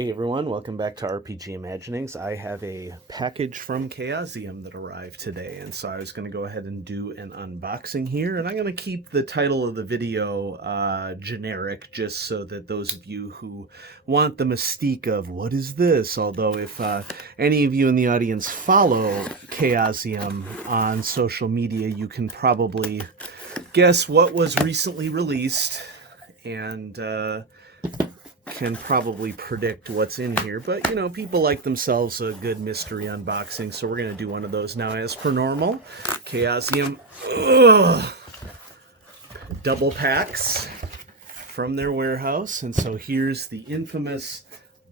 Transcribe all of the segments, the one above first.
Hey everyone, welcome back to RPG Imaginings. I have a package from Chaosium that arrived today, and so I was going to go ahead and do an unboxing here, and I'm going to keep the title of the video generic, just so that those of you who want the mystique of what is this, although if any of you in the audience follow Chaosium on social media, you can probably guess what was recently released, and can probably predict what's in here, but you know, people like themselves a good mystery unboxing, so we're going to do one of those now. As per normal, Chaosium double packs from their warehouse, and so here's the infamous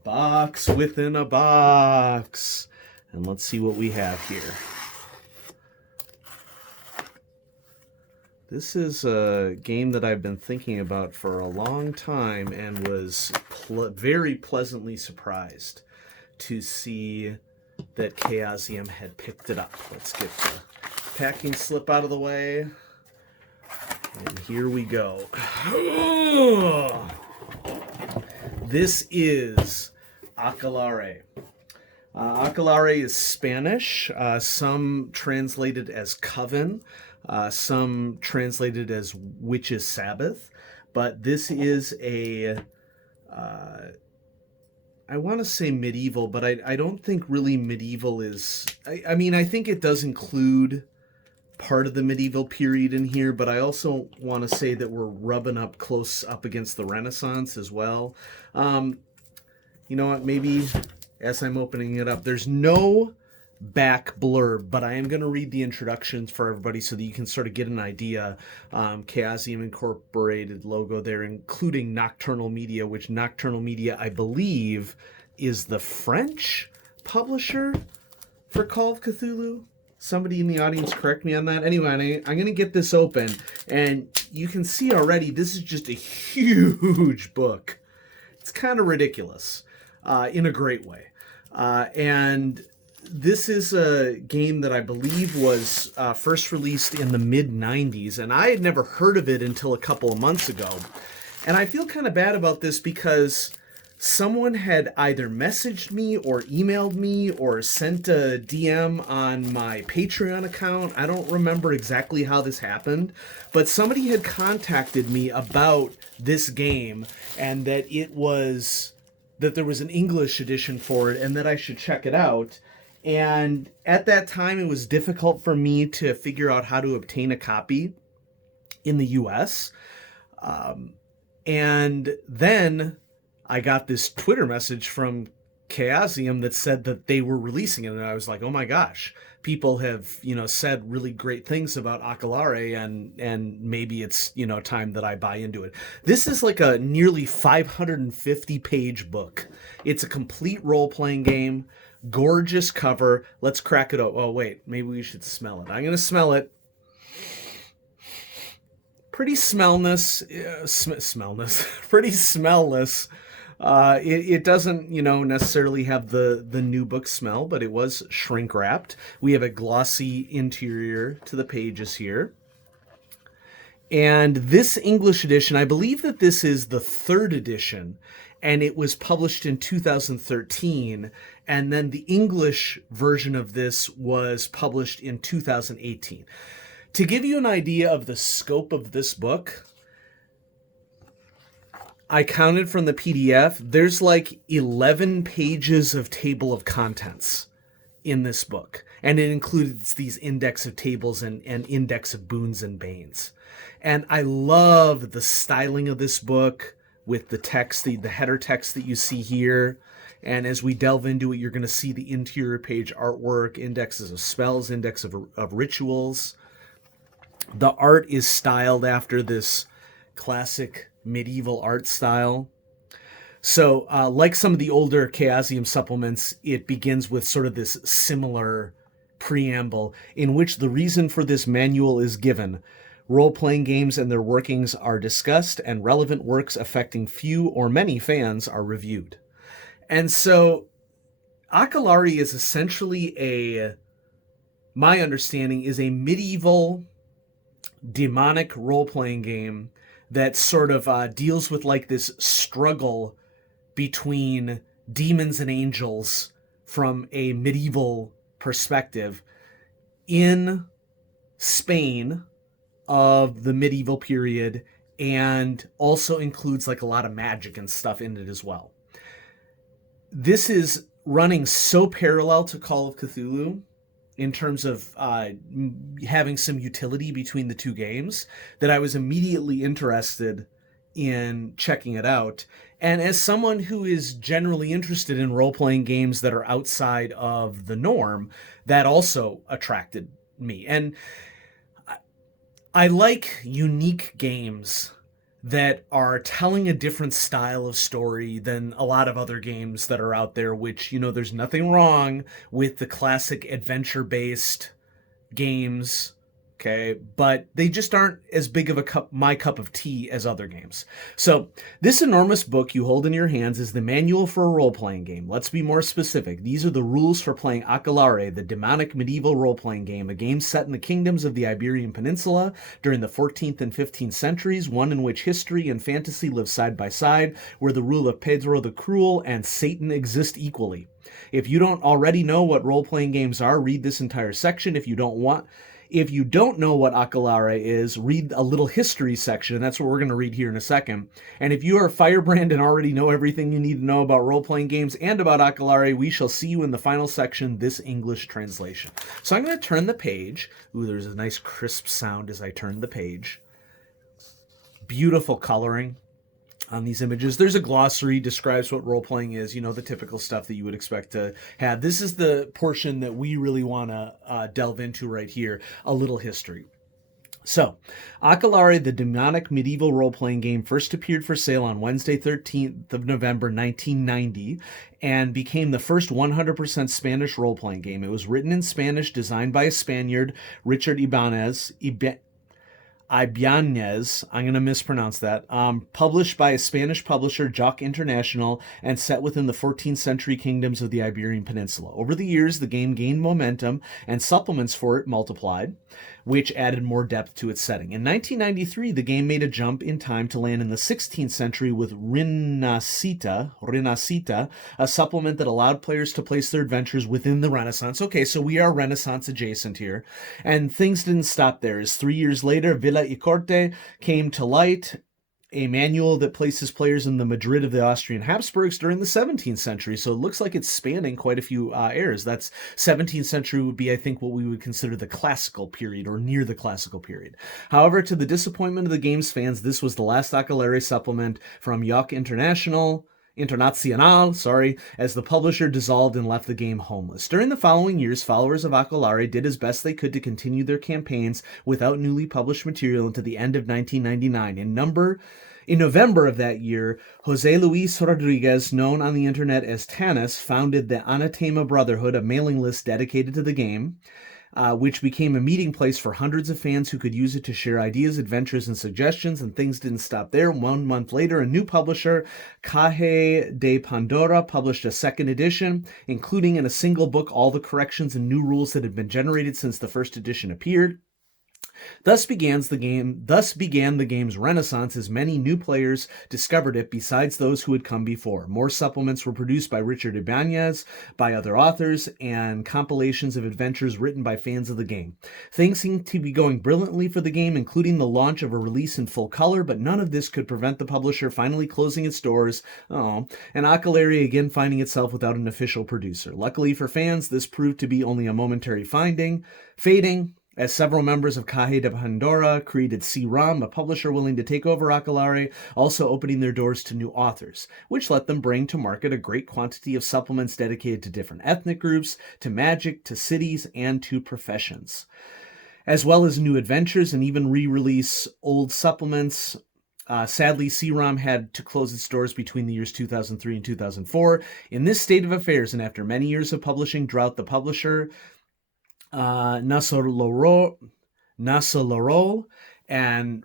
box within a box, and let's see what we have here. This is a game that I've been thinking about for a long time and was very pleasantly surprised to see that Chaosium had picked it up. Let's get the packing slip out of the way. And here we go. This is Aquelarre. Aquelarre is Spanish, some translated as Coven, some translated as Witch's Sabbath, but this is a, I want to say medieval, but I don't think really medieval is, I mean, I think it does include part of the medieval period in here, but I also want to say that we're rubbing up close up against the Renaissance as well. You know what, maybe as I'm opening it up, there's no back blurb, but I am going to read the introductions for everybody so that you can sort of get an idea. Chaosium Incorporated logo there, including Nocturnal Media, which Nocturnal Media, I believe, is the French publisher for Call of Cthulhu. Somebody in the audience correct me on that. Anyway, I'm going to get this open, and you can see already this is just a huge book. It's kind of ridiculous in a great way. And this is a game that I believe was first released in the mid-90s, and I had never heard of it until a couple of months ago. And I feel kind of bad about this because someone had either messaged me or emailed me or sent a DM on my Patreon account. I don't remember exactly how this happened, but somebody had contacted me about this game and that there was an English edition for it and that I should check it out. And at that time, it was difficult for me to figure out how to obtain a copy in the US. And then I got this Twitter message from Chaosium that said that they were releasing it. And I was like, oh my gosh, people have, said really great things about Aquelarre, and maybe it's, time that I buy into it. This is like a nearly 550-page book. It's a complete role-playing game. Gorgeous cover. Let's crack it up. Oh, wait. Maybe we should smell it. I'm going to smell it. Pretty smellness. Pretty smellless. It doesn't, necessarily have the new book smell, but it was shrink wrapped. We have a glossy interior to the pages here. And this English edition, I believe that this is the third edition, and it was published in 2013, and then the English version of this was published in 2018. To give you an idea of the scope of this book, I counted from the PDF, there's like 11 pages of table of contents in this book, and it includes these index of tables and index of boons and banes. And I love the styling of this book with the text, the header text that you see here. And as we delve into it, you're going to see the interior page artwork, indexes of spells, index of rituals. The art is styled after this classic medieval art style. So like some of the older Chaosium supplements, it begins with sort of this similar preamble in which the reason for this manual is given. Role-playing games and their workings are discussed, and relevant works affecting few or many fans are reviewed. And so Aquelarre is essentially my understanding, is a medieval demonic role-playing game that sort of deals with like this struggle between demons and angels from a medieval perspective in Spain of the medieval period, and also includes like a lot of magic and stuff in it as well. This is running so parallel to Call of Cthulhu in terms of having some utility between the two games that I was immediately interested in checking it out. And as someone who is generally interested in role-playing games that are outside of the norm, that also attracted me. And I like unique games that are telling a different style of story than a lot of other games that are out there, which, there's nothing wrong with the classic adventure-based games, okay, but they just aren't as big of my cup of tea as other games. So this enormous book you hold in your hands is the manual for a role-playing game. Let's be more specific. These are the rules for playing Aquelarre, the demonic medieval role-playing game, a game set in the kingdoms of the Iberian Peninsula during the 14th and 15th centuries, one in which history and fantasy live side by side, where the rule of Pedro the Cruel and Satan exist equally. If you don't already know what role-playing games are, read this entire section. If you don't know what Aquelarre is, read a little history section, and that's what we're going to read here in a second. And if you are Firebrand and already know everything you need to know about role-playing games and about Aquelarre, we shall see you in the final section, this English translation. So I'm going to turn the page. Ooh, there's a nice crisp sound as I turn the page. Beautiful coloring on these images. There's a glossary, describes what role-playing is, the typical stuff that you would expect to have. This is the portion that we really want to delve into right here, a little history. So, Aquelarre, the demonic medieval role-playing game, first appeared for sale on Wednesday, 13th of November, 1990, and became the first 100% Spanish role-playing game. It was written in Spanish, designed by a Spaniard, Richard Ibanez, I'm going to mispronounce that, published by a Spanish publisher, Joc International, and set within the 14th century kingdoms of the Iberian Peninsula. Over the years, the game gained momentum, and supplements for it multiplied, which added more depth to its setting. In 1993, the game made a jump in time to land in the 16th century with Renacita, a supplement that allowed players to place their adventures within the Renaissance. Okay, so we are Renaissance adjacent here. And things didn't stop there, as 3 years later, Villa y Corte came to light, a manual that places players in the Madrid of the Austrian Habsburgs during the 17th century. So it looks like it's spanning quite a few eras. That's 17th century would be, I think, what we would consider the classical period, or near the classical period. However, to the disappointment of the game's fans, this was the last Aquelarre supplement from Joc International, as the publisher dissolved and left the game homeless. During the following years, followers of Aquelarre did as best they could to continue their campaigns without newly published material until the end of 1999. In November of that year, Jose Luis Rodriguez, known on the internet as Tanis, founded the Anatema Brotherhood, a mailing list dedicated to the game, which became a meeting place for hundreds of fans who could use it to share ideas, adventures, and suggestions, and things didn't stop there. 1 month later, a new publisher, Caja de Pandora, published a second edition, including in a single book all the corrections and new rules that had been generated since the first edition appeared. Thus began the game's renaissance, as many new players discovered it besides those who had come before. More supplements were produced by Richard Ibanez, by other authors, and compilations of adventures written by fans of the game. Things seemed to be going brilliantly for the game, including the launch of a release in full color, but none of this could prevent the publisher finally closing its doors, and Aquelarre again finding itself without an official producer. Luckily for fans, this proved to be only a momentary fading, as several members of Caja de Pandora created C-ROM, a publisher willing to take over Aquelarre, also opening their doors to new authors, which let them bring to market a great quantity of supplements dedicated to different ethnic groups, to magic, to cities, and to professions, as well as new adventures and even re-release old supplements. Sadly, C-ROM had to close its doors between the years 2003 and 2004. In this state of affairs, and after many years of publishing drought, the publisher Ricard and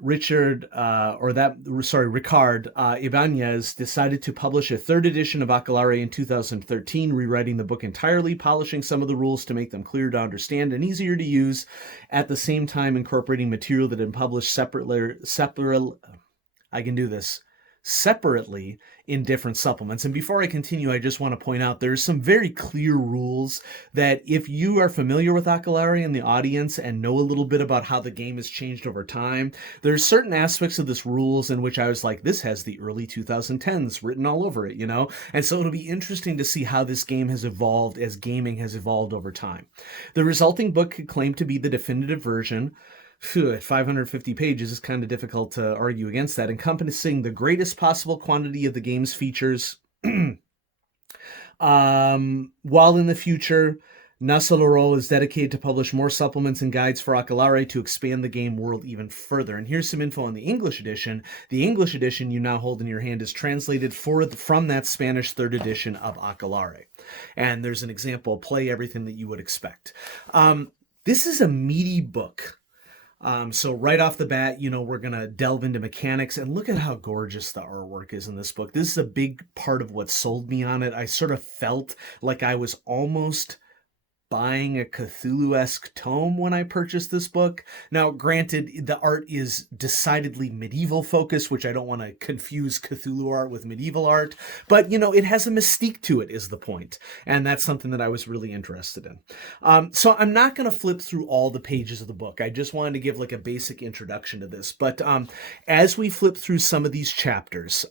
Ibanez decided to publish a third edition of Aquelarre in 2013, rewriting the book entirely, polishing some of the rules to make them clearer to understand and easier to use, at the same time incorporating material that had been published separately in different supplements. And before I continue, I just want to point out there's some very clear rules that if you are familiar with Aquelarre in the audience and know a little bit about how the game has changed over time, there's certain aspects of this rules in which I was like, this has the early 2010s written all over it, you know? And so it'll be interesting to see how this game has evolved as gaming has evolved over time. The resulting book could claim to be the definitive version. At 550 pages, it's kind of difficult to argue against that, encompassing the greatest possible quantity of the game's features. While in the future, Nassolaro is dedicated to publish more supplements and guides for Aquelarre to expand the game world even further. And here's some info on the English edition. The English edition you now hold in your hand is translated from that Spanish 3rd edition of Aquelarre. And there's an example, play everything that you would expect. This is a meaty book. So right off the bat, you know, we're going to delve into mechanics, and look at how gorgeous the artwork is in this book. This is a big part of what sold me on it. I sort of felt like I was almost buying a Cthulhu-esque tome when I purchased this book. Now, granted, the art is decidedly medieval focused, which I don't want to confuse Cthulhu art with medieval art, but, you know, it has a mystique to it is the point, and that's something that I was really interested in. So I'm not going to flip through all the pages of the book. I just wanted to give like a basic introduction to this, but as we flip through some of these chapters,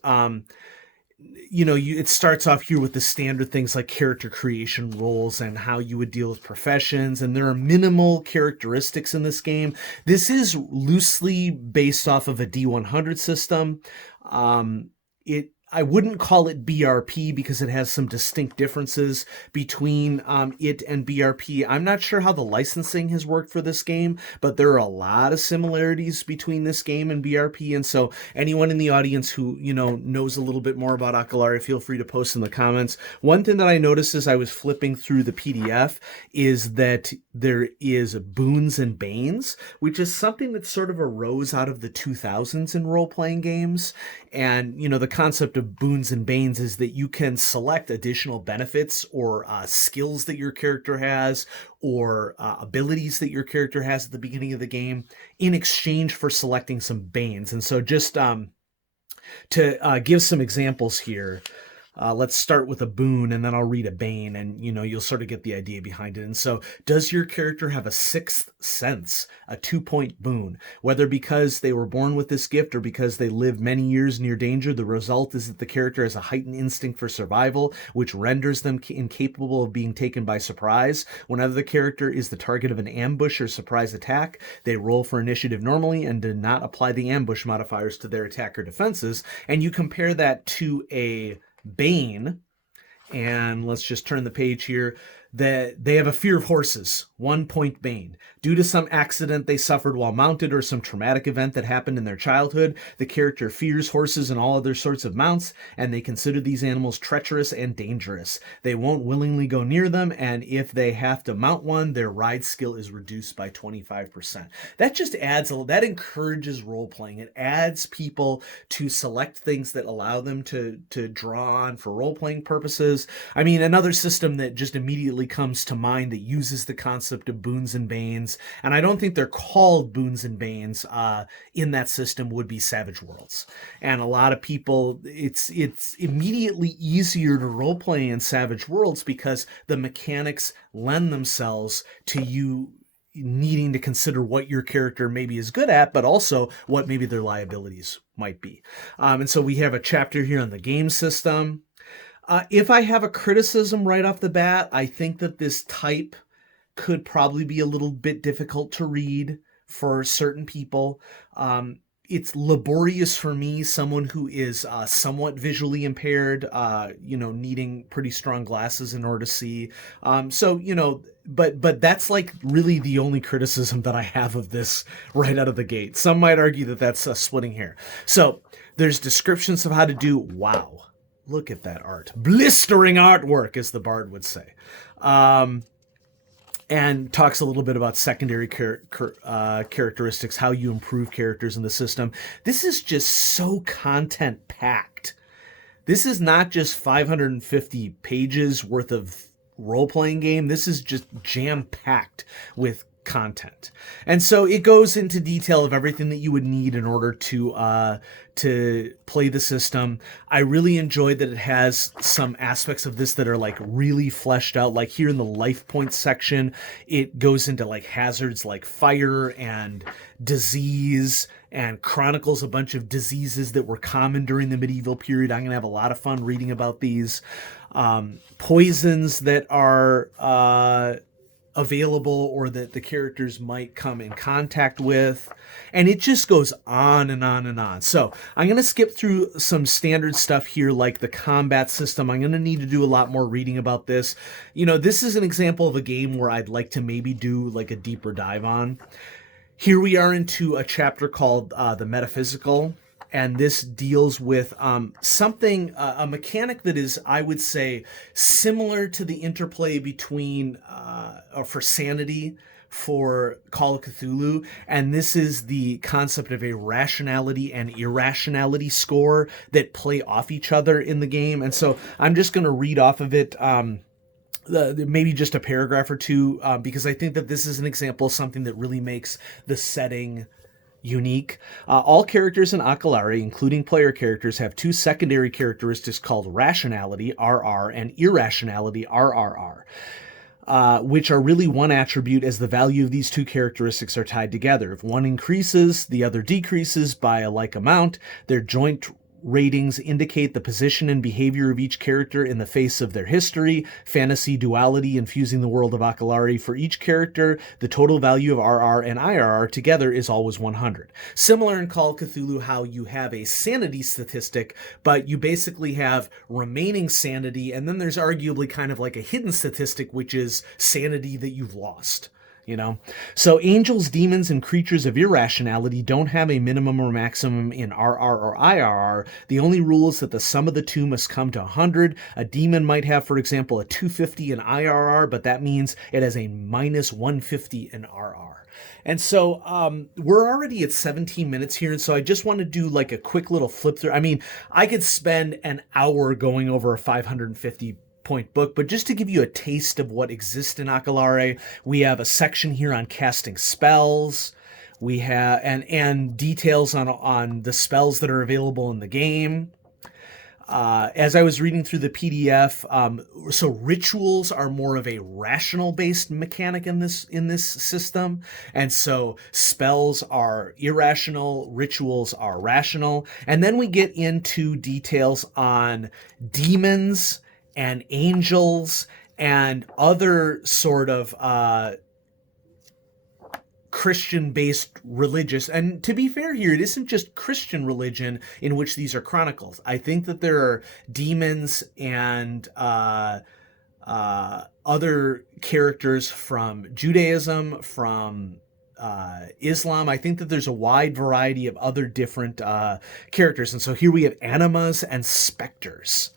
you know, it starts off here with the standard things like character creation roles and how you would deal with professions, and there are minimal characteristics in this game. This is loosely based off of a D100 system. I wouldn't call it BRP because it has some distinct differences between it and BRP. I'm not sure how the licensing has worked for this game, but there are a lot of similarities between this game and BRP. And so anyone in the audience who, you know, knows a little bit more about Aquelarre, feel free to post in the comments. One thing that I noticed as I was flipping through the PDF is that there is boons and banes, which is something that sort of arose out of the 2000s in role-playing games. And, you know, the concept of boons and banes is that you can select additional benefits or skills that your character has, or abilities that your character has at the beginning of the game in exchange for selecting some banes. And so just to give some examples here, let's start with a boon and then I'll read a bane, and you know, you'll sort of get the idea behind it. And so, does your character have a sixth sense, a 2-point boon? Whether because they were born with this gift or because they lived many years near danger, the result is that the character has a heightened instinct for survival, which renders them incapable of being taken by surprise. Whenever the character is the target of an ambush or surprise attack, they roll for initiative normally and do not apply the ambush modifiers to their attack or defenses. And you compare that to a bane, and let's just turn the page here, that they have a fear of horses, 1-point bane. Due to some accident they suffered while mounted or some traumatic event that happened in their childhood, the character fears horses and all other sorts of mounts, and they consider these animals treacherous and dangerous. They won't willingly go near them, and if they have to mount one, their ride skill is reduced by 25%. That just adds, that encourages role-playing. It adds people to select things that allow them to draw on for role-playing purposes. I mean, another system that just immediately comes to mind that uses the concept of boons and banes, and I don't think they're called boons and banes in that system, would be Savage Worlds. And a lot of people, it's immediately easier to roleplay in Savage Worlds because the mechanics lend themselves to you needing to consider what your character maybe is good at, but also what maybe their liabilities might be. And so we have a chapter here on the game system. If I have a criticism right off the bat, I think that this type could probably be a little bit difficult to read for certain people. It's laborious for me, someone who is somewhat visually impaired, you know, needing pretty strong glasses in order to see. So, you know, but that's like really the only criticism that I have of this right out of the gate. Some might argue that that's splitting hair. So there's descriptions of how to do, wow, look at that art. Blistering artwork, as the bard would say. And talks a little bit about secondary characteristics, how you improve characters in the system. This is just so content-packed. This is not just 550 pages worth of role-playing game. This is just jam-packed with content. And so it goes into detail of everything that you would need in order to play the system. I really enjoyed that it has some aspects of this that are like really fleshed out. Like here in the life points section, it goes into like hazards like fire and disease and chronicles a bunch of diseases that were common during the medieval period. I'm going to have a lot of fun reading about these. Poisons that are available or that the characters might come in contact with, and it just goes on and on and on. So I'm going to skip through some standard stuff here like the combat system. I'm going to need to do a lot more reading about this. You know, this is an example of a game where I'd like to maybe do like a deeper dive on. Here we are into a chapter called the Metaphysical, and this deals with something, a mechanic that is, I would say, similar to the interplay between, or for sanity for Call of Cthulhu, and this is the concept of a rationality and irrationality score that play off each other in the game. And so I'm just going to read off of it, maybe just a paragraph or two, because I think that this is an example of something that really makes the setting unique. All characters in Aquelarre, including player characters, have two secondary characteristics called rationality, RR, and irrationality, RRR, which are really one attribute, as the value of these two characteristics are tied together. If one increases, the other decreases by a like amount. Their joint ratings indicate the position and behavior of each character in the face of their history, fantasy, duality, infusing the world of Aquelarre. For each character, the total value of RR and IRR together is always 100. Similar in Call of Cthulhu, how you have a sanity statistic, but you basically have remaining sanity, and then there's arguably kind of like a hidden statistic, which is sanity that you've lost. You know, so angels, demons, and creatures of irrationality don't have a minimum or maximum in RR or IRR. The only rule is that the sum of the two must come to 100. A demon might have, for example, a 250 in IRR, but that means it has a minus 150 in RR. And so we're already at 17 minutes here, and so I just want to do like a quick little flip through. I mean, I could spend an hour going over a 550 point book, but just to give you a taste of what exists in Aquelarre, we have a section here on casting spells. We have and details on the spells that are available in the game. As I was reading through the PDF, so rituals are more of a rational based mechanic in this system, and so spells are irrational, rituals are rational, and then we get into details on demons and angels and other sort of Christian-based religious. And to be fair here, it isn't just Christian religion in which these are chronicles. I think that there are demons and other characters from Judaism, from Islam. I think that there's a wide variety of other different characters. And so here we have animas and specters.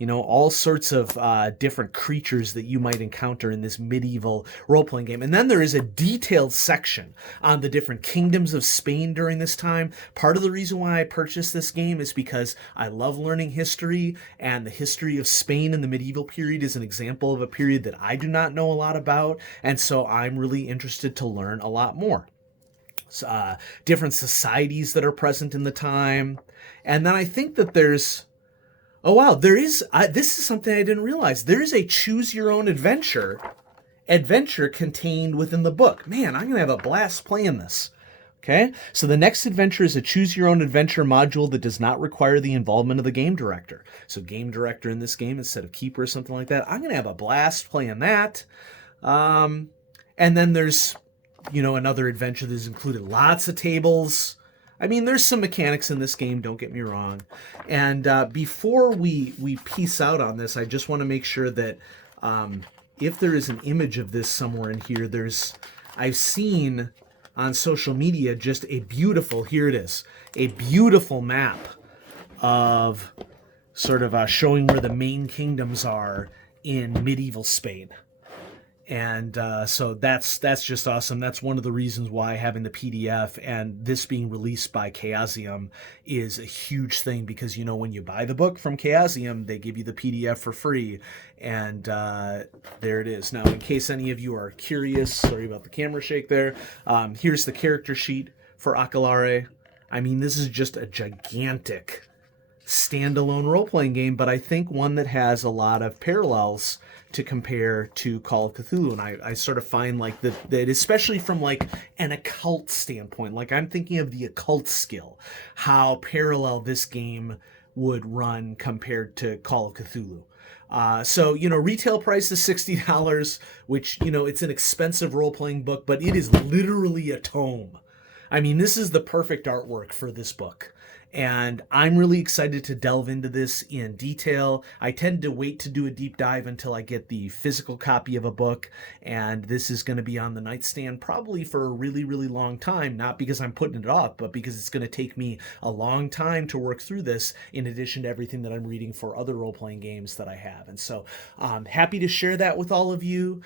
You know, all sorts of different creatures that you might encounter in this medieval role-playing game. And then there is a detailed section on the different kingdoms of Spain during this time. Part of the reason why I purchased this game is because I love learning history, and the history of Spain in the medieval period is an example of a period that I do not know a lot about, and so I'm really interested to learn a lot more. Different societies that are present in the time. And then I think that there's... Oh, wow, there is, this is something I didn't realize. There is a choose-your-own adventure contained within the book. Man, I'm going to have a blast playing this. Okay, so the next adventure is a choose-your-own adventure module that does not require the involvement of the game director. So game director in this game instead of keeper or something like that. I'm going to have a blast playing that. And then there's, you know, another adventure that's included lots of tables. I mean, there's some mechanics in this game, don't get me wrong. And before we peace out on this, I just want to make sure that if there is an image of this somewhere in here, I've seen on social media just a beautiful, here it is, a beautiful map of sort of showing where the main kingdoms are in medieval Spain. And so that's just awesome. That's one of the reasons why having the PDF and this being released by Chaosium is a huge thing, because you know when you buy the book from Chaosium, they give you the PDF for free, and there it is. Now, in case any of you are curious, sorry about the camera shake there. Here's the character sheet for Aquelarre. I mean, this is just a gigantic standalone role-playing game, but I think one that has a lot of parallels to compare to Call of Cthulhu. And I sort of find like that especially from like an occult standpoint, like I'm thinking of the occult skill, how parallel this game would run compared to Call of Cthulhu. So, you know, retail price is $60, which, you know, it's an expensive role-playing book, but it is literally a tome. I mean, this is the perfect artwork for this book. And I'm really excited to delve into this in detail. I tend to wait to do a deep dive until I get the physical copy of a book. And this is going to be on the nightstand probably for a really, really long time. Not because I'm putting it off, but because it's going to take me a long time to work through this, in addition to everything that I'm reading for other role-playing games that I have. And so I'm happy to share that with all of you.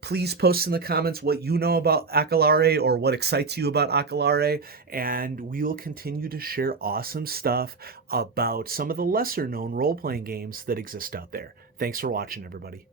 Please post in the comments what you know about Aquelarre or what excites you about Aquelarre, and we will continue to share awesome stuff about some of the lesser known role-playing games that exist out there. Thanks for watching, everybody.